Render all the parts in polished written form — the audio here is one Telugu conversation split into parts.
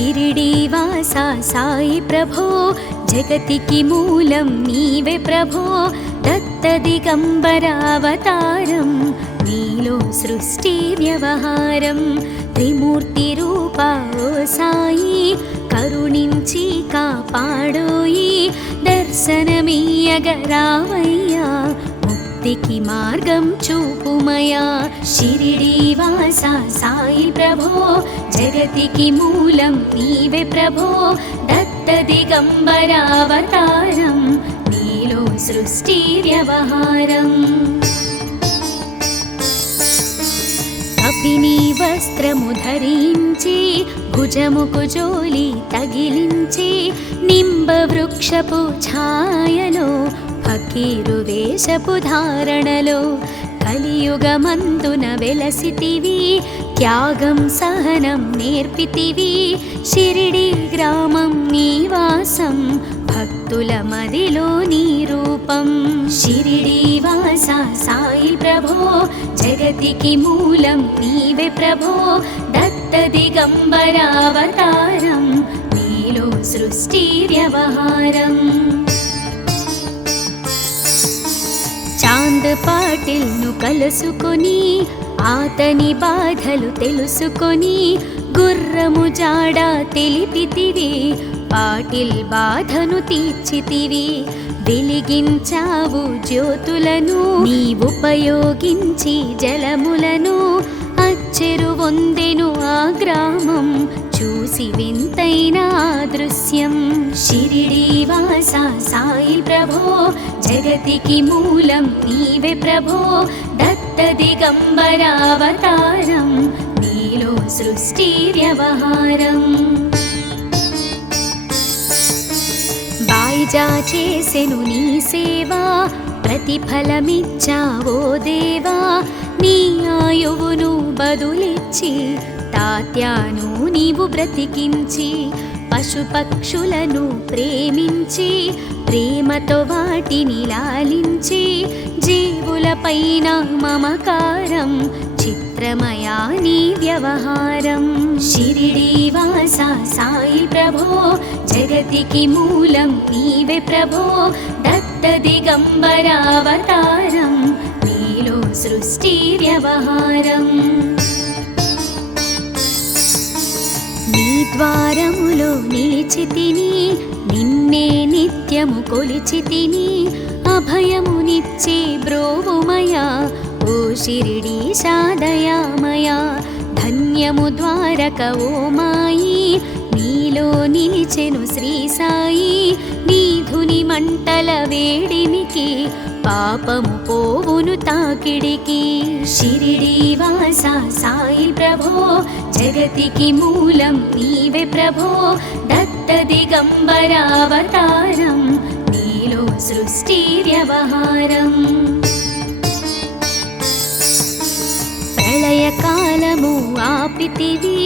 షిరిడీవాసా సాయి ప్రభో జగతికి మూలం నీవే ప్రభో దత్త దిగంబరావతారం నీలో సృష్టి వ్యవహారం త్రిమూర్తి రూపా ఓ సాయి కరుణించి కాపాడోయి దర్శనమీయగరావయ్యా ముక్తికి మార్గం చూపుమయా షిరిడీవాసా సాయి ప్రభో జగతికి మూలం నీవే ప్రభో దత్త దిగంబరావతారం నీలో సృష్టి వ్యవహారం కపిని వస్త్రము ధరించి భుజముకు జోలి తగిలించి నింబ వృక్షపు ఛాయలో ఫకీరు వేషపు ధారణలో కలియుగమందున వెలసితివి త్యాగం సహనం నేర్పితివి షిరిడి గ్రామం నివాసం భక్తుల మదిలో నీ రూపం షిరిడీవాసా సాయి ప్రభో జగతికి మూలం నీవే ప్రభో దత్త దిగంబరావతారం నీలో సృష్టి వ్యవహారం చాంద్ పాటిల్ను కలుసుకొని ఆతని బాధలు తెలుసుకొని గుర్రము జాడ తెలిపితివి పాటిల్ బాధను తీర్చితివి వెలిగించావు జ్యోతులను నీవుపయోగించి జలములను అచ్చెరు వందెను ఆ గ్రామం చూసి వింతైన దృశ్యం షిరిడీవాసా సాయి ప్రభో జగతికి మూలం నీవే ప్రభో దత్త దిగంబరావతారం నీలో సృష్టి వ్యవహారం బాయిజా చేసెను నీ సేవా ప్రతిఫలమిచ్చావో దేవా నీ ఆయువును బదులిచ్చి తాత్యాను నీవు బ్రతికించి పశుపక్షులను ప్రేమించి ప్రేమతో వాటిని లాలించి జీవులపైన మమకారం చిత్రమయా నీ వ్యవహారం షిరిడీవాసా సాయి ప్రభో జగతికి మూలం నీవే ప్రభో దత్త దిగంబరావతారం నీలో సృష్టి వ్యవహారం నీ ద్వారములో నిలిచితిని నిన్నే నిత్యము కొలిచితిని అభయమునిచ్చి బ్రోవుమయా ఓ షిరిడీశా దయామయా ధన్యము ద్వారక ఓ మాయి నీలో నిలిచెను శ్రీ సాయి నీధుని మంటల వేడిమికి పాపము పోవును తాకిడికి షిరిడీవాసా సాయి ప్రభో జగతికి మూలం నీవే ప్రభో దత్త దిగంబరావతారం నీలో సృష్టి వ్యవహారం ప్రళయకాలము ఆపితివి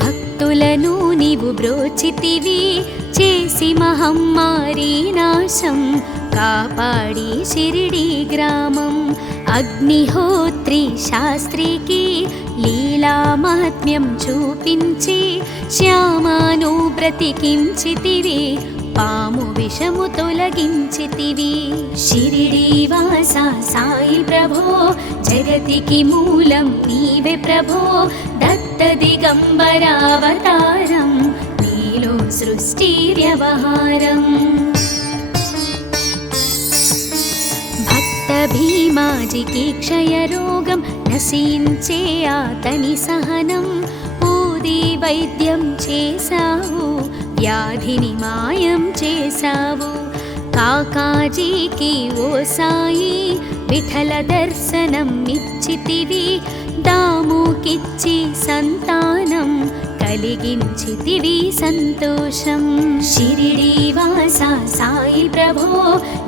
భక్తులను నీవు బ్రోచితివి చేసి మహమ్మారి నాశం కాపాడి షిరిడి గ్రామం అగ్నిహోత్రి శాస్త్రికి లీలా మహాత్మ్యం చూపించి శ్యామాను బ్రతికించితివి పాము విషము తొలగించితివి షిరిడీవాసా సాయి ప్రభో జగతికి మూలం నీవే ప్రభో దత్త దిగంబరావతారం నీలో సృష్టి వ్యవహారం భక్త భీమాజికి క్షయరోగం నశించే ఆతని సహనం ఊది వైద్యం చేశావు వ్యాధిని మాయం చేశావు కాకాజీకి ఓ సాయి విఠల దర్శనం ఇచ్చితివి దాముకిచ్చి సంతానం కలిగించితివి సంతోషం షిరిడీవాసా సాయి ప్రభో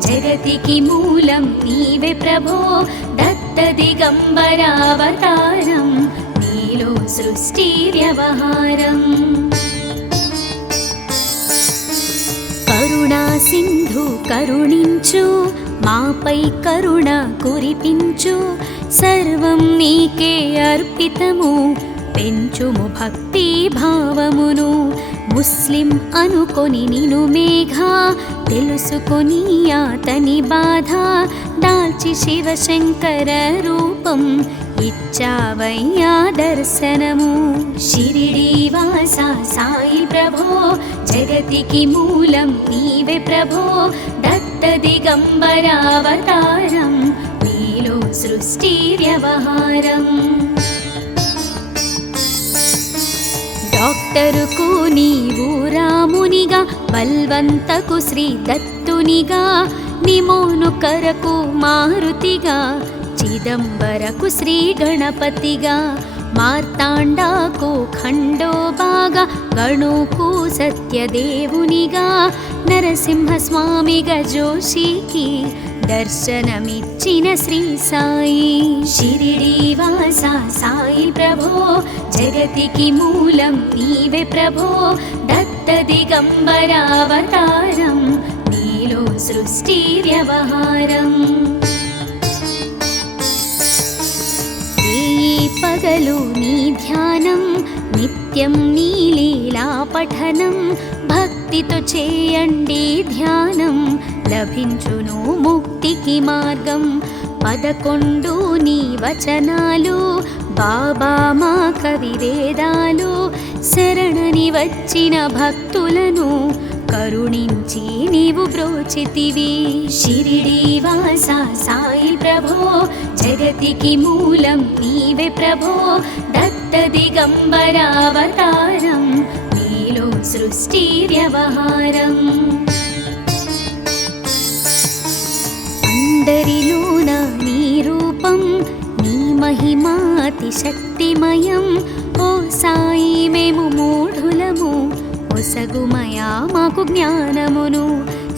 జగతికి మూలం నీవే ప్రభో దత్త దిగంబరావతారం నీలో సృష్టి వ్యవహారం కరుణా సింధు కరుణించు మాపై కరుణ కురిపించు సర్వం నీకే అర్పితము పెంచుము భక్తి భావమును ముస్లిం అనుకొని నిను మేఘ తెలుసుకొని అతని బాధ దాల్చి శివశంకర రూపం ఇచ్చావయ్యా దర్శనము షిరిడి వాస సాయి ప్రభో జగతికి మూలం నీవే ప్రభో దత్త దిగంబరావతారం నీలో సృష్టి వ్యవహారం డాక్టరుకు నీవు రామునిగా బల్వంతకు శ్రీ దత్తునిగా నిమోను కరకు మారుతిగా చిదంబరకు శ్రీ గణపతిగా మార్తాండాకు ఖండోబాగా గణుకు సత్యదేవునిగా నరసింహస్వామిగా జోషికి దర్శనమిచ్చిన శ్రీ సాయి షిరిడి వాస సాయి ప్రభో జగతికి మూలం నీవే ప్రభో దత్త దిగంబరావతారం నీలో సృష్టి వ్యవహారం పగలు నీ ధ్యానం నిత్యం నీ లీలా పఠనం భక్తితో చేయండి ధ్యానం లభించును ముక్తికి మార్గం 11 నీ వచనాలు బాబా మా కవివేదాలు శరణని వచ్చిన భక్తులను కరుణించి నీవు బ్రోచితివి షిరిడి వాస సాయి ప్రభో జగతికి మూలం నీవే ప్రభో దత్త దిగంబరావతారం నీలో సృష్టి వ్యవహారం అందరిలోన నీ రూపం నీ మహిమాతి శక్తిమయం ఓ సాయి మేము మూఢులము ఒసగుమయా మాకు జ్ఞానమును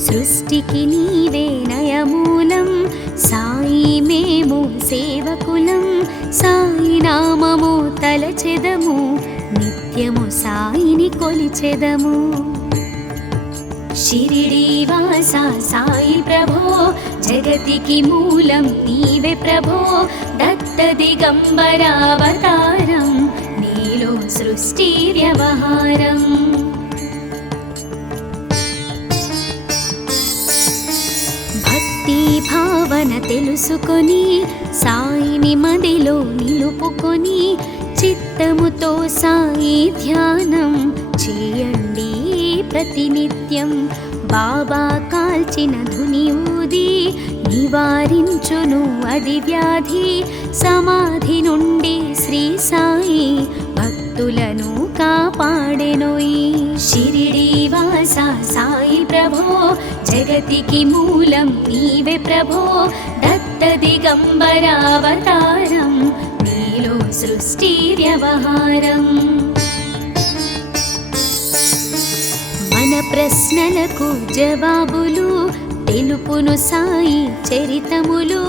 సృష్టికి నీవే నయమూలం సాయి మేము సేవకులం సాయి నామము తలచెదము నిత్యము సాయిని కొలిచెదము షిరిడి వాస సాయి ప్రభో జగతికి మూలం నీవే ప్రభో దత్త దిగంబరావతారం నీలో సృష్టి వ్యవహారం భావన తెలుసుకొని సాయిని మదిలో నిలుపుకొని చిత్తముతో సాయి ధ్యానం చేయండి ప్రతినిత్యం బాబా కాల్చిన ధుని ఊది నివారించును అది వ్యాధి సమాధి నుండి శ్రీ సాయి భక్తులను కాపాడెనోయి షిరిడి వాస సాయి ప్రభో జగతికి మూలం నీవే ప్రభో దత్త దిగంబరావతారం నీలో సృష్టి వ్యవహారం మన ప్రశ్నలకు జవాబులు తెలుపును సాయి చరితములు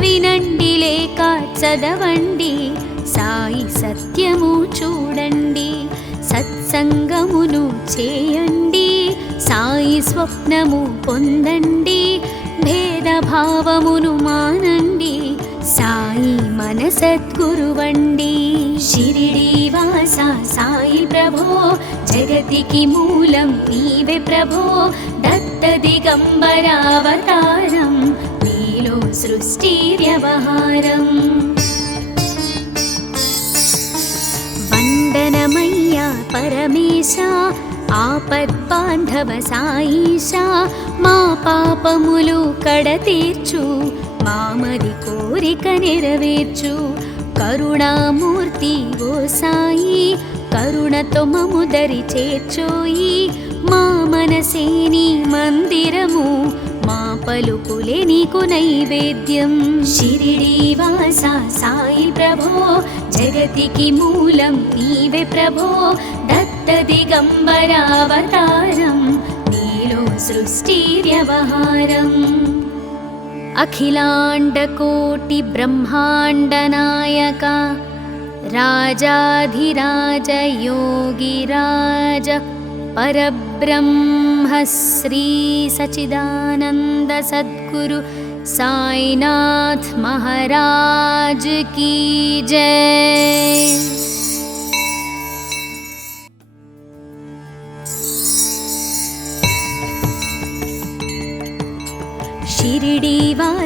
వినండి లేక చదవండి సాయి సత్యము చూడండి సత్సంగమును చేయండి సాయి స్వప్నము పొందండి భేదభావమును మానండి సాయి మన సద్గురువండి షిరిడి వాస సాయి ప్రభో జగతికి మూలం నీవే ప్రభో దత్త దిగంబరావతారం నీలో సృష్టి వ్యవహారం వందనమయ్యా పరమేశ ఆపద్బాంధవ సాయిషా మా పాపములు కడతీర్చు మామది కోరిక నెరవేర్చు కరుణామూర్తి ఓ సాయి కరుణతో మము దరి చేర్చోయి మా మనసే నీ మందిరము మా పలుకులే నీకు నైవేద్యం షిరిడి వాస సాయి ప్రభో జగతికి మూలం నీవే ప్రభో దత్త దిగంబరావతారం నీలో సృష్టి వ్యవహారం అఖిలాండకోటి బ్రహ్మాండ నాయక రాజాధిరాజ యోగిరాజ పరబ్రహ్మ శ్రీ సచిదానంద సద్గురు సాయినాథ్ మహారాజ్ की जय।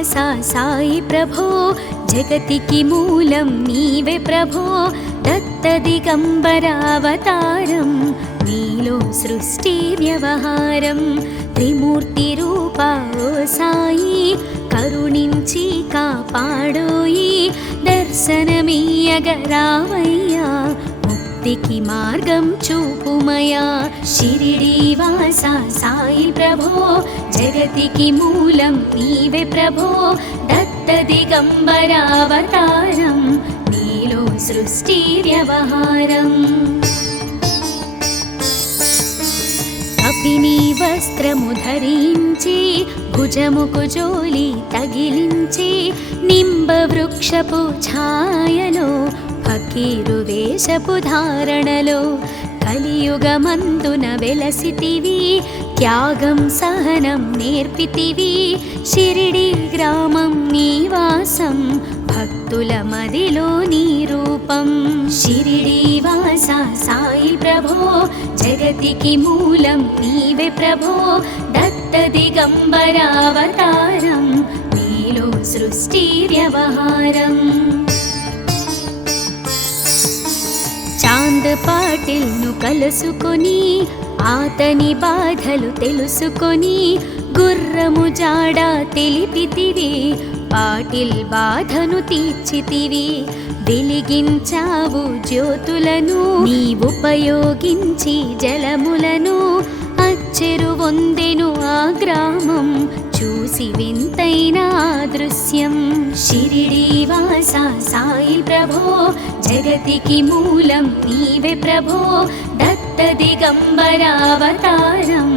శ్రీవాస సాయి ప్రభో జగతికి మూలం నీవే ప్రభో దత్త దిగంబర అవతారం నీలో సృష్టి వ్యవహారం త్రిమూర్తి రూపా ఓ సాయి కరుణించి కాపాడోయి దర్శనమీయగరావయ్యా ముక్తికి మార్గం చూపుమయా షిరిడీ వాస సాయి ప్రభో జగతికి మూలం నీవే ప్రభో దత్త దిగంబర అవతారం నీలో సృష్టి వ్యవహారం కపిని వస్త్రము ధరించి భుజముకు జోలి తగిలించి నింబ వృక్షపు ఛాయలో ఫకీరు వేషపు ధారణలో కలియుగమందున వెలసితివి త్యాగం సహనం నేర్పితివి షిరిడీ గ్రామం నివాసం భక్తుల మదిలో నీ రూపం షిరిడీ వాస సాయి ప్రభో జగతికి మూలం నీవే ప్రభో దత్త దిగంబర అవతారం నీలో సృష్టి వ్యవహారం చాంద్ పాటిల్ను కలుసుకొని ఆతని బాధలు తెలుసుకొని గుర్రము జాడ తెలిపితివి పాటిల్ బాధను తీర్చితివి వెలిగించావు జ్యోతులను నీ ఉపయోగించి జలములను అచ్చెరు వందెను ఆ గ్రామం చూసి వింతైన దృశ్యం షిరిడీ వాస సాయి ప్రభో జగతికి మూలం నీవే ప్రభో దత్త దిగంబర అవతారం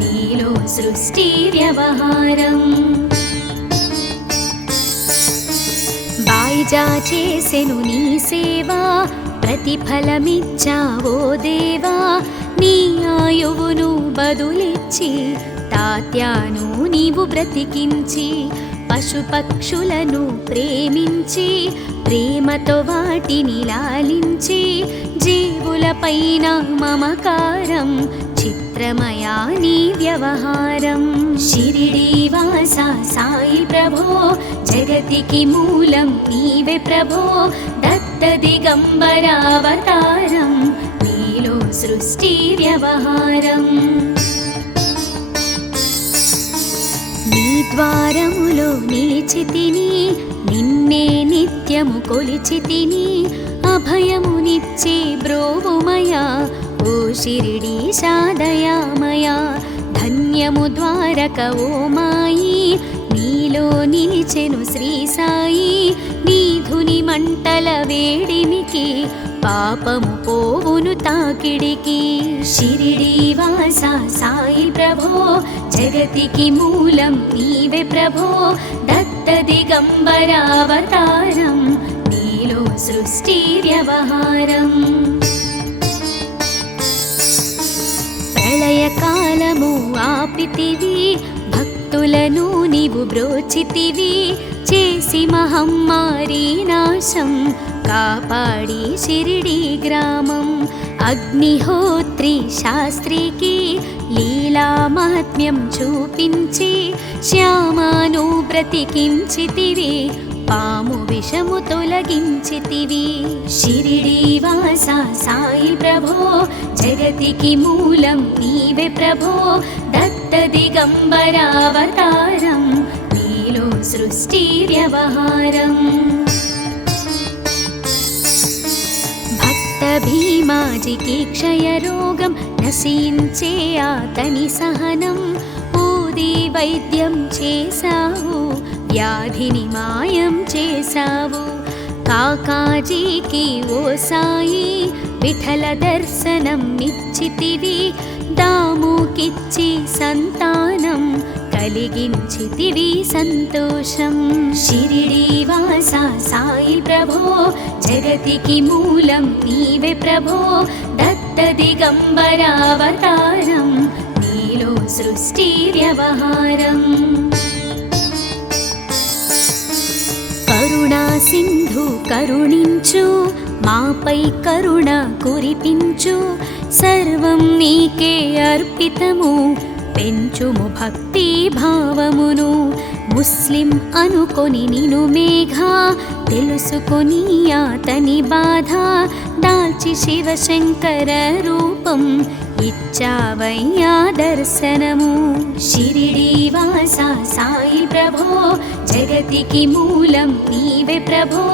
నీలో సృష్టి వ్యవహారం బాయిజా చేసెను నీ సేవా ప్రతిఫలమిచ్చావో దేవా నీ ఆయువును బదులిచ్చి తాత్యాను నీవు బ్రతికించి పశుపక్షులను ప్రేమించి ప్రేమతో వాటిని లాలించి జీవులపైన మమకారం చిత్రమయా నీ వ్యవహారం షిరిడీ వాస సాయి ప్రభో జగతికి మూలం నీవే ప్రభో దత్త దిగంబర అవతారం నీలో సృష్టి వ్యవహారం నీ ద్వారములో నిలిచితిని నిన్నే నిత్యము కొలిచితిని అభయమునిచ్చి బ్రోవుమయా ఓ షిరిడీశా దయామయా ధన్యము ద్వారక ఓ మాయి నీలో నిలిచెను శ్రీ సాయి నీ ధుని మంటల వేడిమికి పాపము పోవును తాకిడికి షిరిడీ వాస సాయి ప్రభో జగతికి మూలం నీవే ప్రభో దత్త దిగంబర అవతారం నీలో సృష్టి వ్యవహారం ప్రళయకాలము ఆపితివి భక్తులను నీవు బ్రోచితివి చేసి మహమ్మారి నాశం కాపాడి షిరిడీ గ్రామం అగ్నిహోత్రి శాస్త్రికి లీలా మహాత్మ్యం చూపించి శ్యామాను బ్రతికించితివి పాము విషము తొలగించితివి షిరిడీ వాస సాయి ప్రభో జగతికి మూలం నీవే ప్రభో దత్త దిగంబర అవతారం నీలో సృష్టి వ్యవహారం భక్త భీమాజికి క్షయరోగం నశించే ఆతని సహనం ఊది వైద్యం చేశావు వ్యాధిని మాయం చేశావు కాకాజీకి ఓ సాయి విఠల దర్శనం నిచ్చితివి దాముకిచ్చి సంతానం కలిగించితివి సంతోషం షిరిడీ వాస సాయి ప్రభో జగతికి మూలం నీవే ప్రభో దత్త దిగంబర అవతారం నీలో సృష్టి వ్యవహారం కరుణా సింధు కరుణించు మాపై కరుణ కురిపించు సర్వం నీకే అర్పితము పెంచుము భక్తి భావమును ముస్లిం అనుకొని నిను మేఘ తెలుసుకొని అతని బాధ దాల్చి శివశంకర రూపం ఇచ్చావయ్యా దర్శనము షిరిడి వాస సాయి ప్రభో జగతికి మూలం నీవే ప్రభో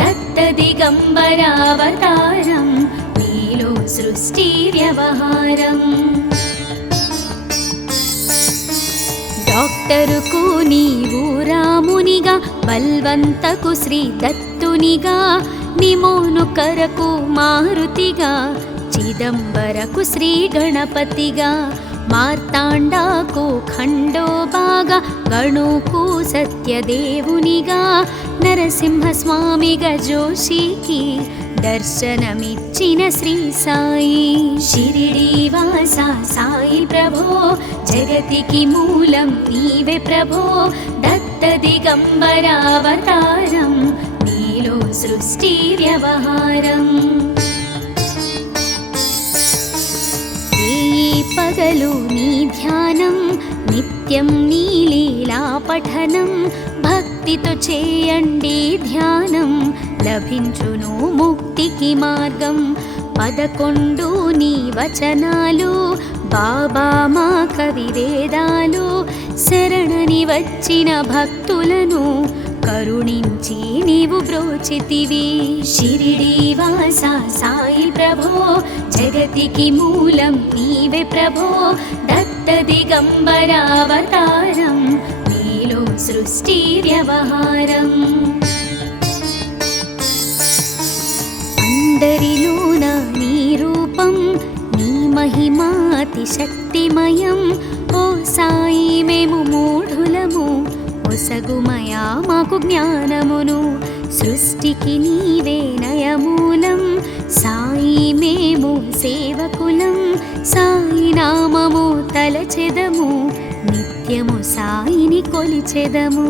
దత్త దిగంబరావతారం నీలో సృష్టి వ్యవహారం డాక్టరుకు నీవు రామునిగా బల్వంతకు శ్రీ దత్తునిగా నిమోను కరకు మారుతిగా చిదంబరకు శ్రీ గణపతిగా మార్తాండాకు ఖండోబాగా గణుకు సత్యదేవునిగా నరసింహస్వామిగా జోషికి దర్శనమిచ్చిన శ్రీ సాయి షిరిడి వాస సాయి ప్రభో జగతికి మూలం నీవే ప్రభో దత్త దిగంబరావతారం నీలో సృష్టి వ్యవహారం పగలు నీ ధ్యానం నిత్యం నీ లీలా పఠనం భక్తితో చేయండి ధ్యానం లభించును ముక్తికి మార్గం 11 నీ వచనాలు బాబా మా కవివేదాలు శరణని వచ్చిన భక్తులను కరుణించి నీవు బ్రోచితివి షిరిడి వాస సాయి ప్రభో జగతికి మూలం నీవే ప్రభో దత్త దిగంబరావతారం నీలో సృష్టి వ్యవహారం అందరిలోన నీ రూపం నీ మహిమాతి శక్తిమయం ఓ సాయి మేము మూఢులము ఒసగుమయా మాకు జ్ఞానమును సృష్టికి నీవే నయమూలం సాయి మేము సేవకులం సాయి నామము తలచెదము నిత్యము సాయిని కొలిచెదము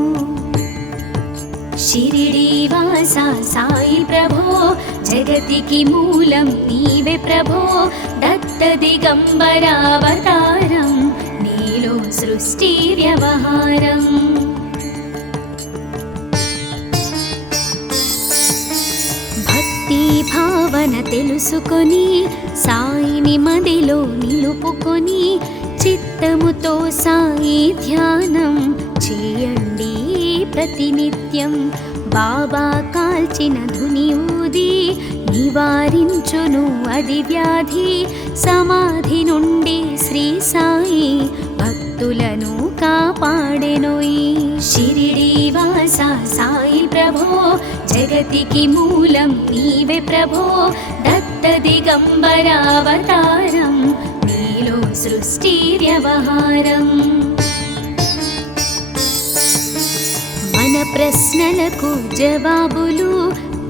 షిరిడి వాస సాయి ప్రభో జగతికి మూలం నీవే ప్రభో దత్త దిగంబరావతారం నీలో సృష్టి వ్యవహారం భావన తెలుసుకొని సాయిని మదిలో నిలుపుకొని చిత్తముతో సాయి ధ్యానం చేయండి ప్రతినిత్యం బాబా కాల్చిన ధుని ఊది నివారించును అది వ్యాధి సమాధి నుండి శ్రీ సాయి భక్తులను కాపాడెనోయి షిరిడి వాస సాయి ప్రభో జగతికి మూలం నీవే ప్రభో దత్త దిగంబరావతారం నీలో సృష్టి వ్యవహారం మన ప్రశ్నలకు జవాబులు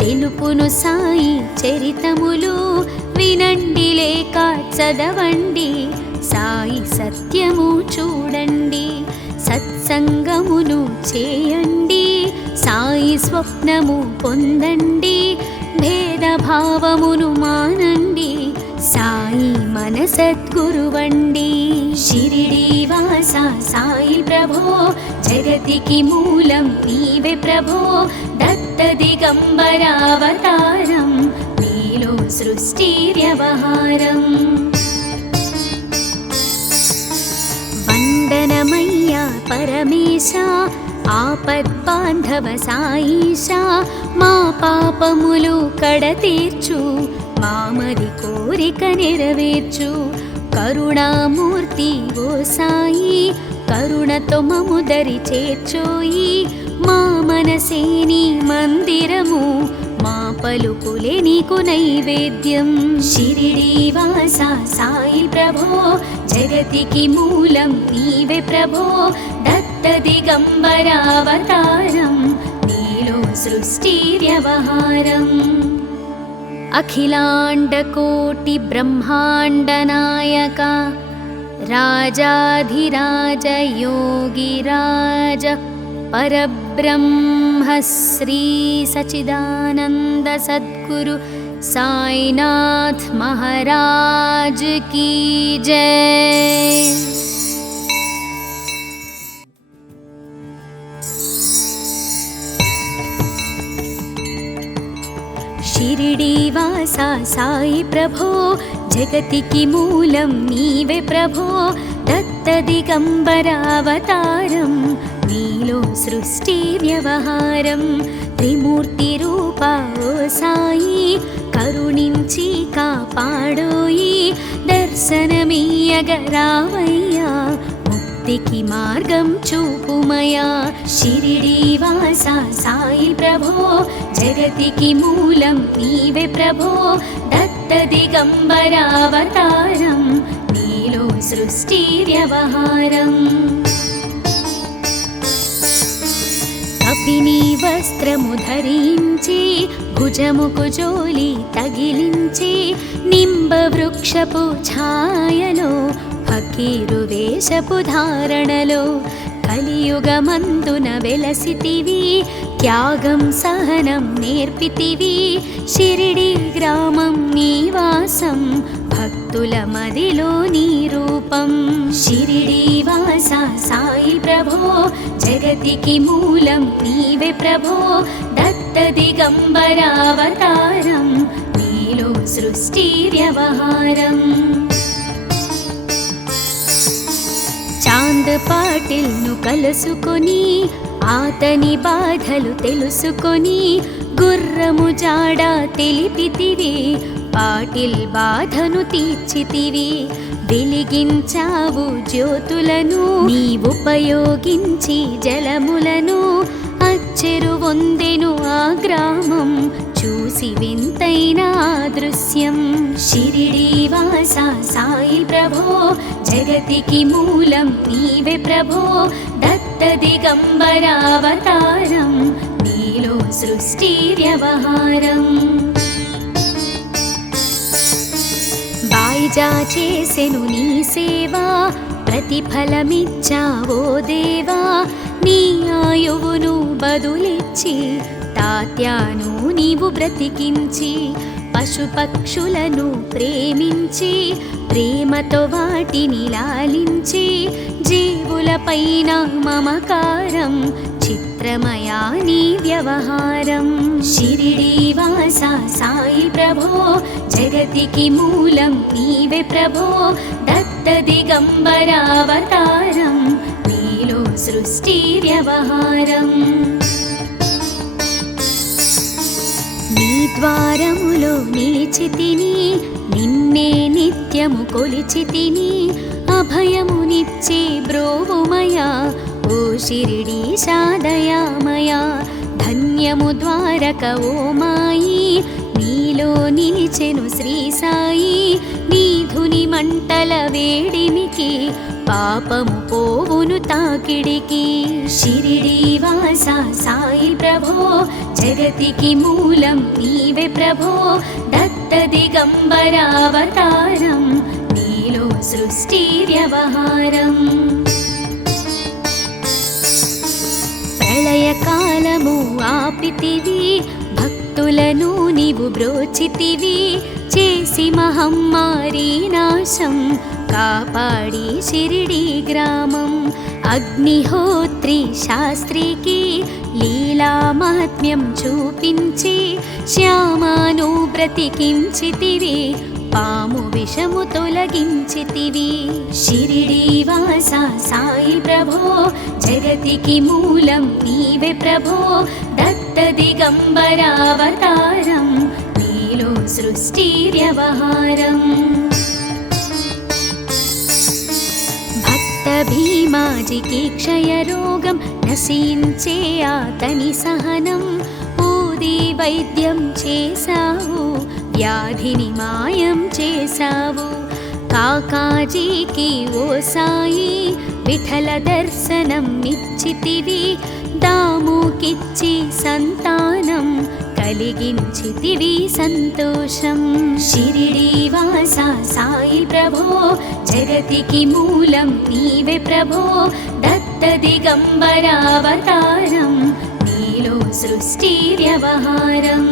తెలుపును సాయి చరితములు వినండి లేక చదవండి సాయి సత్యము చూడండి సత్సంగమును చేయండి సాయి స్వప్నము పొందండి భేదభావమును మానండి సాయి మన సద్గురువండి షిరిడి వాస సాయి ప్రభో జగతికి మూలం నీవే ప్రభో దత్త దిగంబరావతారం నీలో సృష్టి వ్యవహారం వందనమయ్యా పరమేశ ఆపద్బాంధవ సాయిషా మా పాపములు కడతీర్చు మామది కోరిక నెరవేర్చు కరుణామూర్తి ఓ సాయి కరుణతో మము దరి చేర్చోయి మా మనసే నీ మందిరము మా పలుకులే నీకు నైవేద్యం షిరిడి వాస సాయి ప్రభో జగతికి మూలం నీవే ప్రభో దత్త దిగంబరావతారం నీలో సృష్టి వ్యవహారం అఖిలాండకోటి బ్రహ్మాండ నాయక రాజాధిరాజ యోగిరాజ పరబ్రహ్మ శ్రీ సచిదానంద సద్గురు సాయినాథ్ మహారాజ్ की जय। షిరిడీవాసా సాయి ప్రభో జగతికి మూలం నీవే ప్రభో దత్త దిగంబర అవతారం నీలో సృష్టి వ్యవహారం త్రిమూర్తి రూపా ఓ సాయి కరుణించి కాపాడోయి దర్శనమీయగరావయ్యా ముక్తికి మార్గం చూపుమయా షిరిడీవాసా సాయి ప్రభో జగతికి మూలం నీవే ప్రభో దత్త దిగంబర అవతారం నీలో సృష్టి వ్యవహారం కపిని వస్త్రము ధరించి భుజముకు జోలి తగిలించి నింబ వృక్షపు ఛాయలో ఫకీరు వేషపు ధారణలో కలియుగమందున వెలసితివి త్యాగం సహనం నేర్పితివి షిరిడి గ్రామం నివాసం భక్తుల మదిలో నీ రూపం షిరిడీవాసా సాయి ప్రభో జగతికి మూలం నీవే ప్రభో దత్త దిగంబర అవతారం నీలో సృష్టి వ్యవహారం చాంద్ పాటిల్ను కలుసుకొని ఆతని బాధలు తెలుసుకొని గుర్రము జాడ తెలిపితివి పాటిల్ బాధను తీర్చితివి వెలిగించావు జ్యోతులను నీ ఉపయోగించి జలములను అచ్చెరు వందెను ఆ గ్రామం చూసి వింతైన దృశ్యం షిరిడీవాసా సాయి ప్రభో జగతికి మూలం నీవే ప్రభో దత్త దిగంబర అవతారం నీలో సృష్టి వ్యవహారం బాయిజా చేసెను నీ సేవా ప్రతిఫలమిచ్చావో దేవా నీ ఆయువును బదులిచ్చి తాత్యాను నీవు బ్రతికించి పశుపక్షులను ప్రేమించి ప్రేమతో వాటిని లాలించి జీవులపైన మమకారం చిత్రమయా నీ వ్యవహారం షిరిడీవాసా సాయి ప్రభో జగతికి మూలం నీవే ప్రభో దత్త దిగంబర అవతారం నీలో సృష్టి వ్యవహారం నీ ద్వారములో నిలిచితిని నిన్నే నిత్యము కొలిచితిని అభయమునిచ్చి బ్రోవుమయా ఓ షిరిడీశా దయామయా ధన్యము ద్వారక ఓ మాయి నీలో నిలిచెను శ్రీ సాయి నీ ధుని మంటల వేడిమికి పాపము పోవును తాకిడికి షిరిడీవాసా సాయి ప్రభో జగతికి మూలం నీవే ప్రభో దత్త దిగంబర అవతారం నీలో సృష్టి వ్యవహారం ప్రళయకాలము ఆపితివి భక్తులను నీవు బ్రోచితివి చేసి మహమ్మారి నాశం కాపాడి షిరిడి గ్రామం అగ్నిహోత్రి శాస్త్రికి లీలా మహాత్మ్యం చూపించి శ్యామాను బ్రతికించితివి పాము విషము తొలగించితివి షిరిడీవాసా సాయి ప్రభో జగతికి మూలం నీవే ప్రభో దత్త దిగంబర అవతారం నీలో సృష్టి వ్యవహారం భక్త భీమాజికి క్షయరోగం నశించే ఆతని సహనం ఊది వైద్యం చేశావు వ్యాధిని మాయం చేశావు కాకాజీకి ఓ సాయి విఠల దర్శనం నిచ్చితివి దాముకిచ్చి సంతానం కలిగించితివి సంతోషం షిరిడీవాసా సాయి ప్రభో జగతికి మూలం నీవే ప్రభో దత్త దిగంబర అవతారం నీలో సృష్టి వ్యవహారం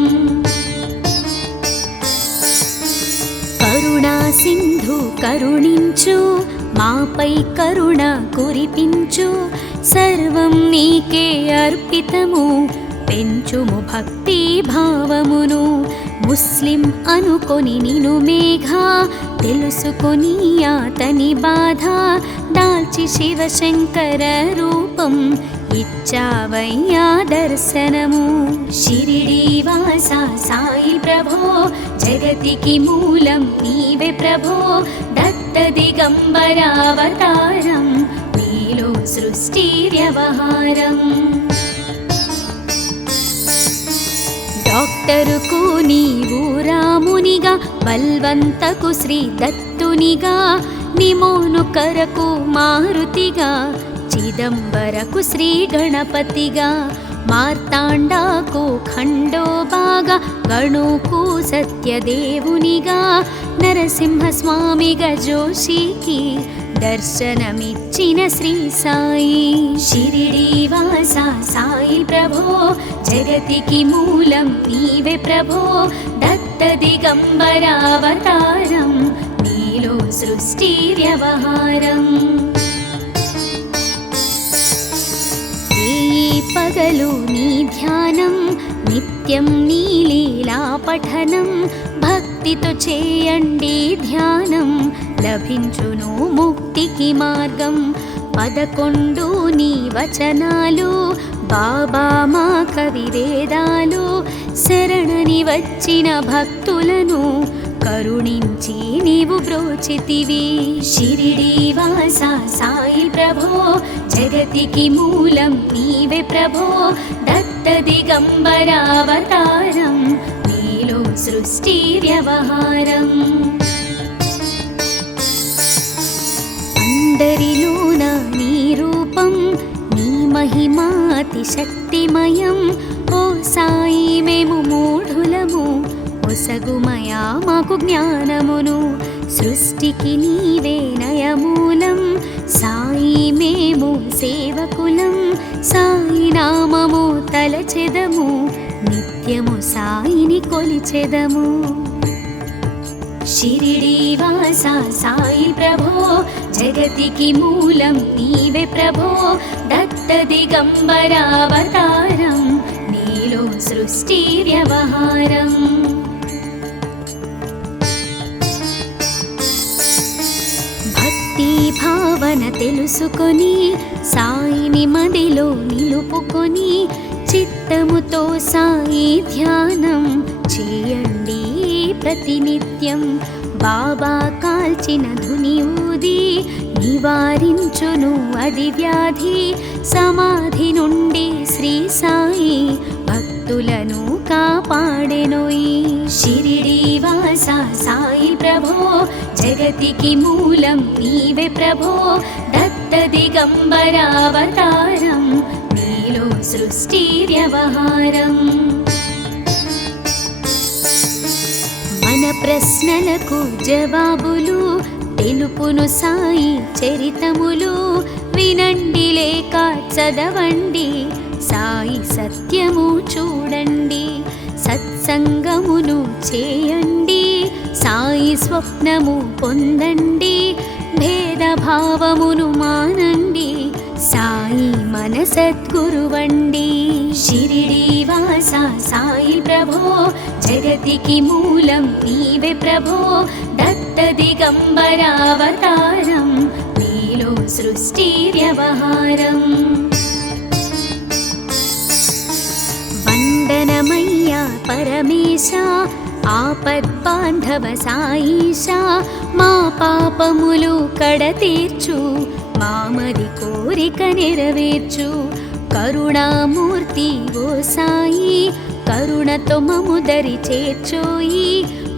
కరుణా సింధు కరుణించు మాపై కరుణ కురిపించు సర్వం నీకే అర్పితము పెంచుము భక్తి భావమును ముస్లిం అనుకొని నిను మేఘ తెలుసుకొని అతని బాధ దాల్చి శివశంకర రూపం ఇచ్చావయ్యా దర్శనము షిరిడి వాస సాయి ప్రభో జగతికి మూలం నీవే ప్రభో దత్త దిగంబరావతారం నీలో సృష్టి వ్యవహారం డాక్టరుకు నీవు రామునిగా బల్వంతకు శ్రీ దత్తునిగా నిమోను కరకు మారుతిగా చిదంబరకు శ్రీ గణపతిగా మార్తాండాకు ఖండోబాగా గణుకు సత్యదేవునిగా నరసింహస్వామిగా జోషికి దర్శనమిచ్చిన శ్రీ సాయి షిరిడి వాస సాయి ప్రభో జగతికి మూలం నీవే ప్రభో దత్త దిగంబరావతారం నీలో సృష్టి వ్యవహారం పగలు నీ ధ్యానం నిత్యం నీ లీలా పఠనం భక్తితో చేయండి ధ్యానం లభించును ముక్తికి మార్గం 11 నీ వచనాలు బాబా మా కవివేదాలు శరణని వచ్చిన భక్తులను కరుణించి నీవు బ్రోచితివి షిరిడి వాస సాయి ప్రభో జగతికి మూలం నీవే ప్రభో దత్త దిగంబరావతారం నీలో సృష్టి వ్యవహారం అందరిలోన నీ రూపం నీ మహిమాతి శక్తిమయం ఓ సాయి మేము మూఢులము ఒసగుమయా మాకు జ్ఞానమును సృష్టికి నీవే నయమూలం సాయి మేము సేవకులం సాయి నామము తలచెదము నిత్యము సాయిని కొలిచెదము షిరిడి వాస సాయి ప్రభో జగతికి మూలం నీవే ప్రభో దత్త దిగంబరావతారం నీలో సృష్టి వ్యవహారం భావన తెలుసుకొని సాయిని మదిలో నిలుపుకొని చిత్తముతో సాయి ధ్యానం చేయండి ప్రతినిత్యం బాబా కాల్చిన ధుని ఊది నివారించును అది వ్యాధి సమాధి నుండి శ్రీ సాయి భక్తులను కాపాడెనోయి షిరిడి వాస సాయి ప్రభో జగతికి మూలం నీవే ప్రభో దత్త దిగంబరావతారం నీలో సృష్టి వ్యవహారం మన ప్రశ్నలకు జవాబులు తెలుపును సాయి చరితములు వినండి లేక చదవండి సాయి సత్యము చూడండి సత్సంగమును చేయండి సాయి స్వప్నము పొందండి భేదభావమును మానండి సాయి మన సద్గురువండి షిరిడి వాస సాయి ప్రభో జగతికి మూలం నీవే ప్రభో దత్త దిగంబరావతారం నీలో సృష్టి వ్యవహారం వందనమయ్యా పరమేశ ఆపద్బాంధవ సాయిషా మా పాపములు కడతీర్చు మామది కోరిక నెరవేర్చు కరుణామూర్తి ఓ సాయి కరుణతో మము దరి చేర్చోయి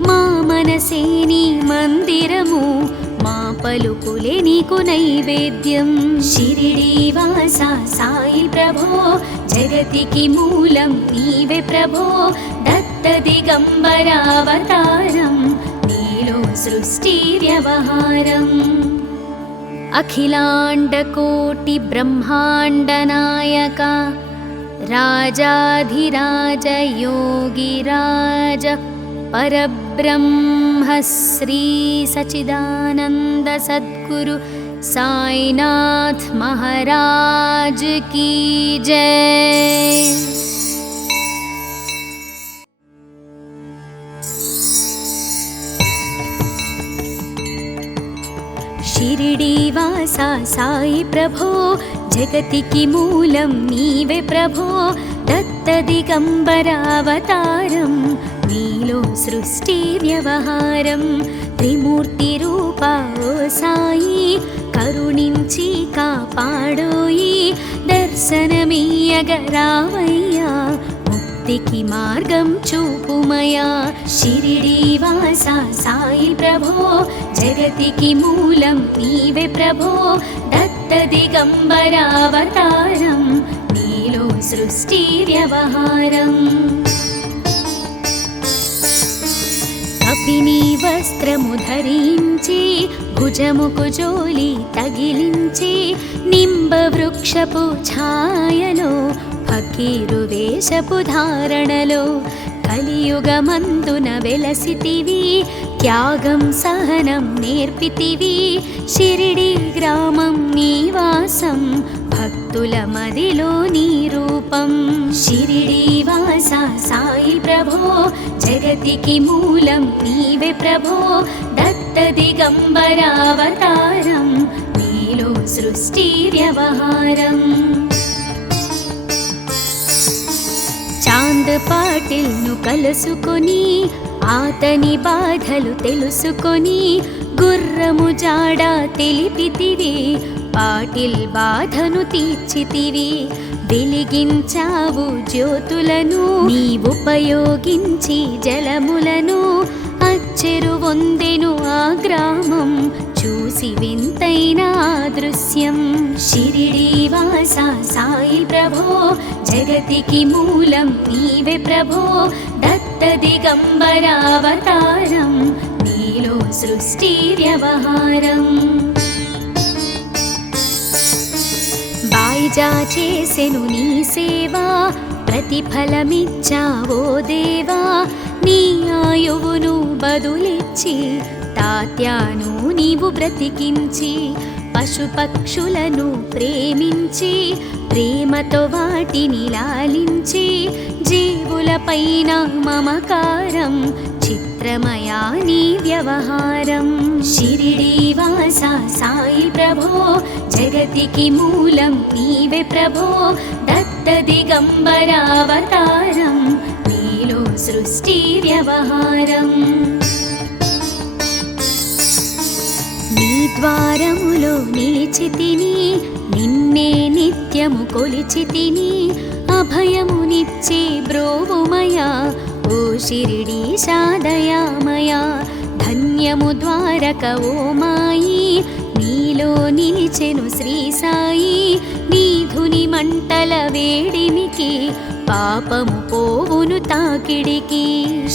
మా మనసే నీ మందిరము మా పలుకులే నీకు నైవేద్యం షిరిడి వాస సాయి ప్రభో జగతికి మూలం నీవే ప్రభో దత్త దిగంబరావతారం నీలో సృష్టి వ్యవహారం అఖిలాండకోటి బ్రహ్మాండ నాయక రాజాధిరాజ యోగిరాజ పరబ్రహ్మ శ్రీ సచిదానంద సద్గురు సాయినాథ్ మహారాజ్ की जय। షిరిడీవాసా సాయి ప్రభో జగతికి మూలం నీవే ప్రభో దత్త దిగంబర అవతారం నీలో సృష్టి వ్యవహారం త్రిమూర్తి రూపా ఓ సాయి కరుణించి కాపాడోయి దర్శనమీయగరావయ్యా ముక్తికి మార్గం చూపుమయా షిరిడీవాసా సాయి ప్రభో జగతికి మూలం నీవే ప్రభో దత్త దిగంబర అవతారం నీలో సృష్టి వ్యవహారం కపిని వస్త్రము ధరించి భుజముకు జోలి తగిలించి నింబ వృక్షపు ఛాయలో ఫకీరు వేషపు ధారణలో కలియుగమందున వెలసితివి త్యాగం సహనం నేర్పితివి షిరిడి గ్రామం నివాసం భక్తుల మదిలో నీ రూపం షిరిడీవాసా సాయి ప్రభో జగతికి మూలం నీవే ప్రభో దత్త దిగంబర అవతారం నీలో సృష్టి వ్యవహారం చాంద్ పాటిల్ను కలుసుకొని ఆతని బాధలు తెలుసుకొని గుర్రము జాడ తెలిపితివి పాటిల్ బాధను తీర్చితివి వెలిగించావు జ్యోతులను నీవుపయోగించి జలములను అచ్చెరు వందెను ఆ గ్రామం చూసి వింతైన దృశ్యం షిరిడీవాసా సాయి ప్రభో జగతికి మూలం నీవే ప్రభో దత్త దిగంబర అవతారం నీలో సృష్టి వ్యవహారం బాయిజా చేసెను నీ సేవా ప్రతిఫలమిచ్చావో దేవా నీ ఆయువును బదులిచ్చి తాత్యాను నీవు బ్రతికించి పశుపక్షులను ప్రేమించి ప్రేమతో వాటిని లాలించి జీవులపైన మమకారం చిత్రమయా నీ వ్యవహారం షిరిడీవాసా సాయి ప్రభో జగతికి మూలం నీవే ప్రభో దత్త దిగంబర అవతారం నీలో సృష్టి వ్యవహారం నీ ద్వారములో నిలిచితిని నిన్నే నిత్యము కొలిచితిని అభయమునిచ్చి బ్రోవుమయా ఓ షిరిడీశా దయామయా ధన్యము ద్వారక ఓ మాయి నీలో నిలిచెను శ్రీ సాయి నీధుని మంటల వేడిమికి పాపము పోవును తాకిడికి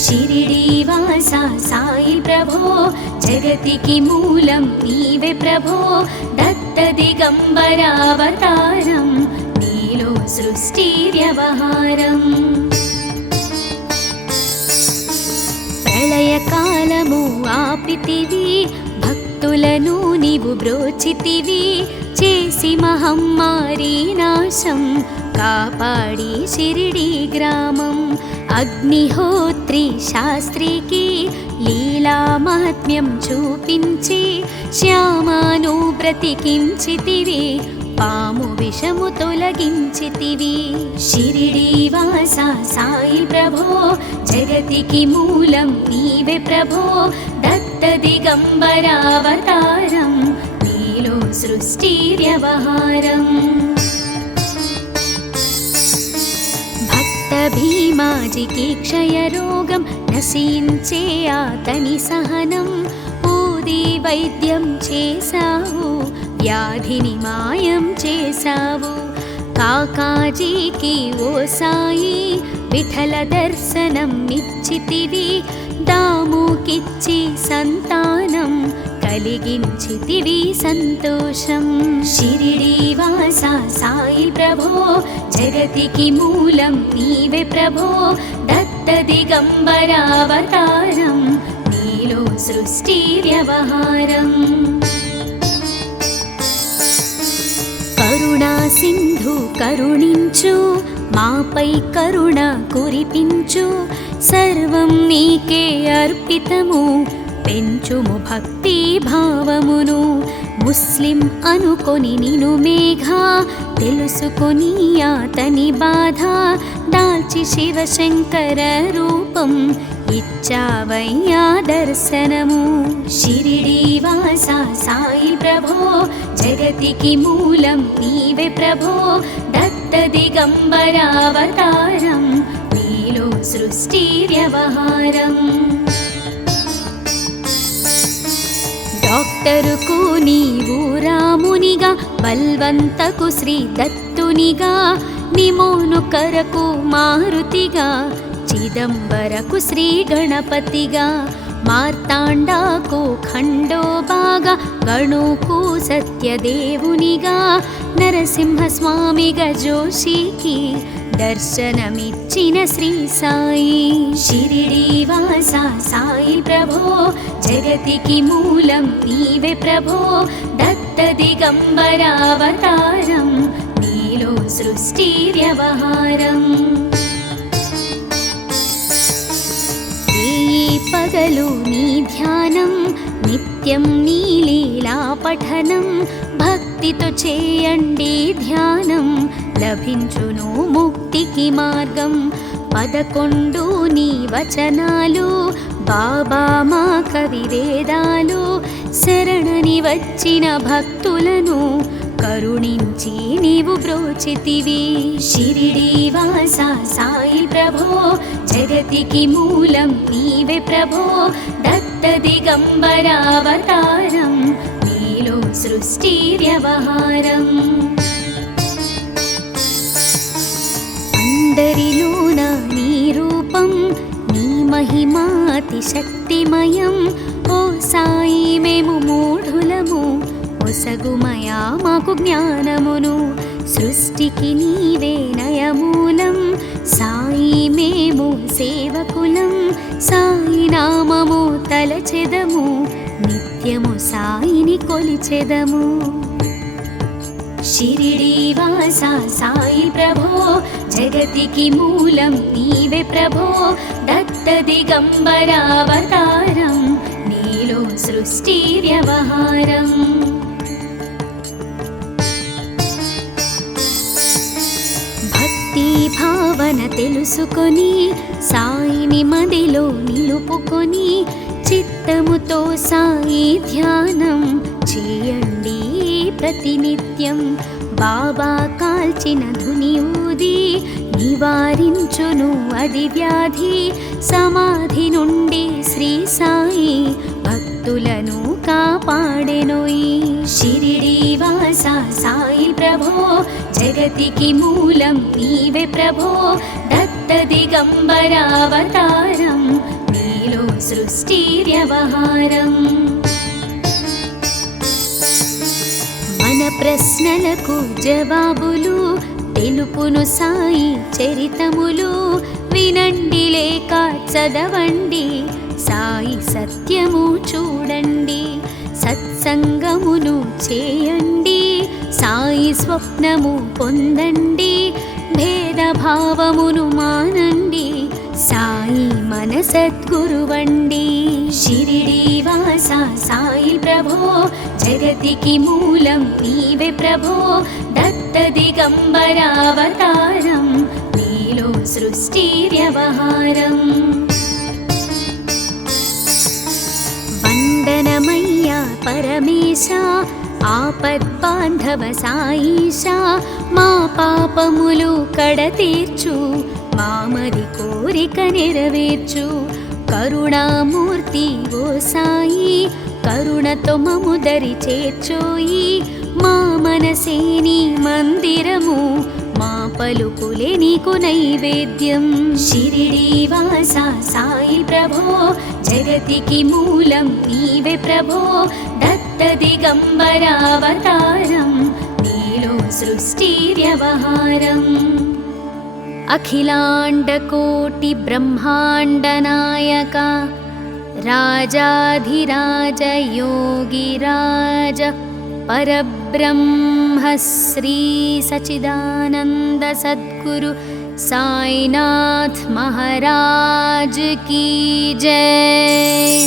షిరిడీవాసా సాయి ప్రభో జగతికి మూలం నీవే ప్రభో దత్త దిగంబర అవతారం నీలో సృష్టి వ్యవహారం ప్రళయకాలము ఆపితివి భక్తులను నీవు బ్రోచితివి చేసి మహమ్మారి నాశం కాపాడి షిరిడి గ్రామం అగ్నిహోత్రి శాస్త్రికి లీలా మహాత్మ్యం చూపించి శ్యామాను బ్రతికించితివి పాము విషము తొలగించితివి షిరిడీవాసా సాయి ప్రభో జగతికి మూలం నీవే ప్రభో దత్త దిగంబర అవతారం నీలో సృష్టి వ్యవహారం భక్త భీమాజికి క్షయరోగం నశించే ఆతని సహనం ఊది వైద్యం చేశావు వ్యాధిని మాయం చేశావు కాకాజీకి ఓ సాయి విఠల దర్శనం నిచ్చితివి దాముకిచ్చి సంతానం కలిగించితివి సంతోషం షిరిడీవాసా సాయి ప్రభో జగతికి మూలం నీవే ప్రభో దత్త దిగంబర అవతారం నీలో సృష్టి వ్యవహారం కరుణా సింధు కరుణించు మాపై కరుణ కురిపించు సర్వం నీకే అర్పితము పెంచుము భక్తి భావమును ముస్లిం అనుకొని నిను మేఘ తెలుసుకొని అతని బాధ దాల్చి శివశంకర రూపం ఇచ్చావయ్యా దర్శనము. షిరిడి వాస సాయి ప్రభో జగతికి మూలం నీవే ప్రభో దత్త దిగంబరావతారం నీలో సృష్టి వ్యవహారం. డాక్టరుకు నీవు రామునిగా బల్వంతకు శ్రీ దత్తునిగా నిమోను కరకు మారుతిగా చిదంబరకు శ్రీ గణపతిగా మార్తాండాకు ఖండోబాగా గణుకు సత్యదేవునిగా నరసింహస్వామిగా జోషికి దర్శనమిచ్చిన శ్రీ సాయి. షిరిడి వాస సాయి ప్రభో జగతికి మూలం నీవే ప్రభో దత్త దిగంబరావతారం నీలో సృష్టి వ్యవహారం. పగలు నీ ధ్యానం నిత్యం నీ లీలా పఠనం భక్తితో చేయండి ధ్యానం లభించును ముక్తికి మార్గం. 11 నీ వచనాలు బాబా మా కవివేదాలు శరణని వచ్చిన భక్తులను కరుణించి నీవు బ్రోచితివి. షిరిడి వాస సాయి ప్రభో జగతికి మూలం నీవే ప్రభో దత్త దిగంబరావతారం నీలో సృష్టి వ్యవహారం. అందరిలోన నీ రూపం నీ మహిమాతి శక్తిమయం. ఓ సాయి మేము మూఢులము ఒసగుమయా మాకు జ్ఞానమును సృష్టికి నీవే నయమూలం. సాయి మేము సేవకులం సాయి నామము తలచెదము నిత్యము సాయిని కొలిచెదము. షిరిడి వాస సాయి ప్రభో జగతికి మూలం నీవే ప్రభో దత్త దిగంబరావతారం నీలో సృష్టి వ్యవహారం. భక్తి భావన తెలుసుకొని సాయిని మదిలో నిలుపుకొని చిత్తముతో సాయి ధ్యానం చేయండి ప్రతినిత్యం. బాబా కాల్చిన ధుని ఊది నివారించును అది వ్యాధి. సమాధి నుండి శ్రీ సాయి భక్తులను కాపాడెనోయి. షిరిడి వాస సాయి ప్రభో జగతికి మూలం నీవే ప్రభో దత్త దిగంబరావతారం నీలో సృష్టి వ్యవహారం. మన ప్రశ్నలకు జవాబులు తెలుపును సాయి చరితములు. వినండి లేక చదవండి సాయి సత్యము చూడండి. సత్సంగమును చేయండి సాయి స్వప్నము పొందండి. భేదభావమును మానండి సాయి మన సద్గురువండి. షిరిడి వాస సాయి ప్రభో జగతికి మూలం నీవే ప్రభో దత్త దిగంబరావతారం నీలో సృష్టి వ్యవహారం. వందనమయ్యా పరమేశ ఆపద్బాంధవ సాయిష మా పాపములు కడతీర్చు మామది కోరిక నెరవేర్చు. కరుణామూర్తి ఓ సాయి కరుణతో మము దరి చేర్చోయి. మా మనసే నీ మందిరము మా పలుకులే నీకు నైవేద్యం. షిరిడి వాస సాయి ప్రభో జగతికి మూలం నీవే ప్రభో దత్త దిగంబరావతారం నీలో సృష్టి వ్యవహారం. అఖిలాండకోటి బ్రహ్మాండ నాయక రాజాధిరాజ యోగిరాజ పరబ్రహ్మ శ్రీ సచిదానంద సద్గురు సాయినాథ్ మహారాజ్ की जय।